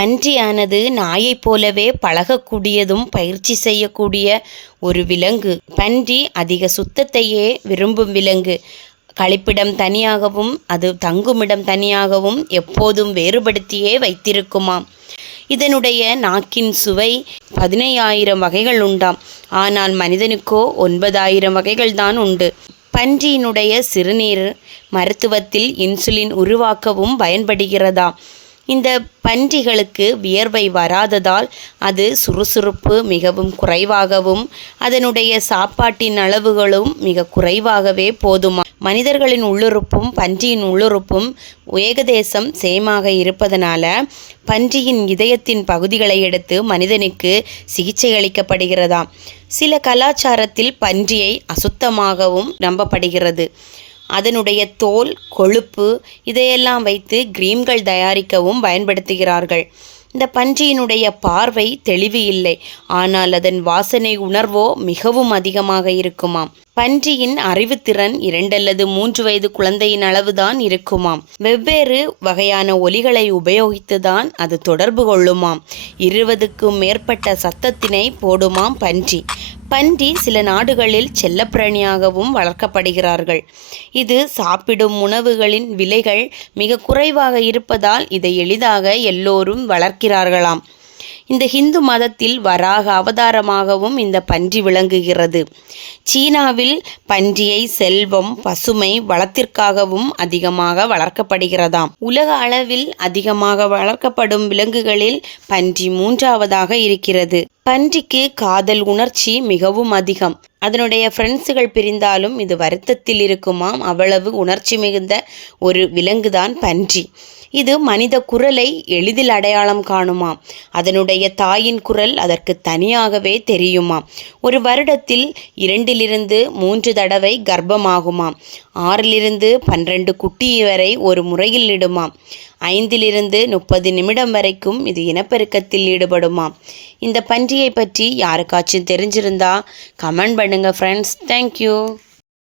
பன்றியானது நாயைப் போலவே பழகக்கூடியதும் பயிற்சி செய்யக்கூடிய ஒரு விலங்கு. பன்றி அதிக சுத்தத்தையே விரும்பும் விலங்கு. கழிப்பிடம் தனியாகவும் அது தங்குமிடம் தனியாகவும் எப்போதும் வேறுபடுத்தியே வைத்திருக்குமாம். இதனுடைய நாக்கின் சுவை 15,000 வகைகள் உண்டாம். ஆனால் மனிதனுக்கோ 9,000 வகைகள் தான் உண்டு. பன்றியினுடைய சிறுநீர் மருத்துவத்தில் இன்சுலின் உருவாக்கவும் பயன்படுகிறதாம். இந்த பன்றிகளுக்கு வியர்வை வராததால் அது சுறுசுறுப்பு மிகவும் குறைவாகவும் அதனுடைய சாப்பாட்டின் அளவுகளும் மிக குறைவாகவே போதுமா. மனிதர்களின் உள்ளுறுப்பும் பன்றியின் உள்ளுறுப்பும் ஏகதேசம் சேமாக இருப்பதனால பன்றியின் இதயத்தின் பகுதிகளை எடுத்து மனிதனுக்கு சிகிச்சை அளிக்கப்படுகிறதாம். சில கலாச்சாரத்தில் பன்றியை அசுத்தமாகவும் நம்பப்படுகிறது. அதனுடைய தோல், கொழுப்பு இதையெல்லாம் வைத்து கிரீம்கள் தயாரிக்கவும் பயன்படுத்துகிறார்கள். இந்த பன்றியினுடைய பார்வை தெளிவு இல்லை, ஆனால் அதன் வாசனை உணர்வோ மிகவும் அதிகமாக இருக்குமாம். பன்றியின் அறிவுத்திறன் 2 அல்லது 3 வயது குழந்தையின் அளவுதான் இருக்குமாம். வெவ்வேறு வகையான ஒலிகளை உபயோகித்துதான் அது தொடர்பு கொள்ளுமாம். 20க்கும் மேற்பட்ட சத்தத்தினை போடுமாம் பன்றி. பன்றி சில நாடுகளில் செல்லப்பிராணியாகவும் வளர்க்கப்படுகிறார்கள். இது சாப்பிடும் உணவுகளின் விலைகள் மிக குறைவாக இருப்பதால் இதை எளிதாக எல்லோரும் வளர்க்கிறார்களாம். இந்த ஹிந்து மதத்தில் வராக அவதாரமாகவும் இந்த பன்றி விளங்குகிறது. சீனாவில் பன்றியை செல்வம், பசுமை, வளத்திற்காகவும் அதிகமாக வளர்க்கப்படுகிறதாம். உலக அளவில் அதிகமாக வளர்க்கப்படும் விலங்குகளில் பன்றி 3ஆவதாக இருக்கிறது. பன்றிக்கு காதல் உணர்ச்சி மிகவும் அதிகம். அதனுடைய ஃப்ரெண்ட்ஸுகள் பிரிந்தாலும் இது வருத்தத்தில் இருக்குமாம். அவ்வளவு உணர்ச்சி மிகுந்த ஒரு விலங்குதான் பன்றி. இது மனித குரலை எளிதில் அடையாளம் காணுமாம். அதனுடைய தாயின் குரல் அதற்கு தனியாகவே தெரியுமாம். ஒரு வருடத்தில் 2லிருந்து 3 தடவை கர்ப்பமாகுமாம். 6லிருந்து 12 குட்டி வரை ஒரு முறையில் இடுமாம். 5லிருந்து 30 நிமிடம் வரைக்கும் இது இனப்பெருக்கத்தில் ஈடுபடுமாம். இந்த பன்றியை பற்றி யாருக்காச்சும் தெரிஞ்சிருந்தா கமெண்ட் பண்ணுங்கள் ஃப்ரெண்ட்ஸ். தேங்க்யூ.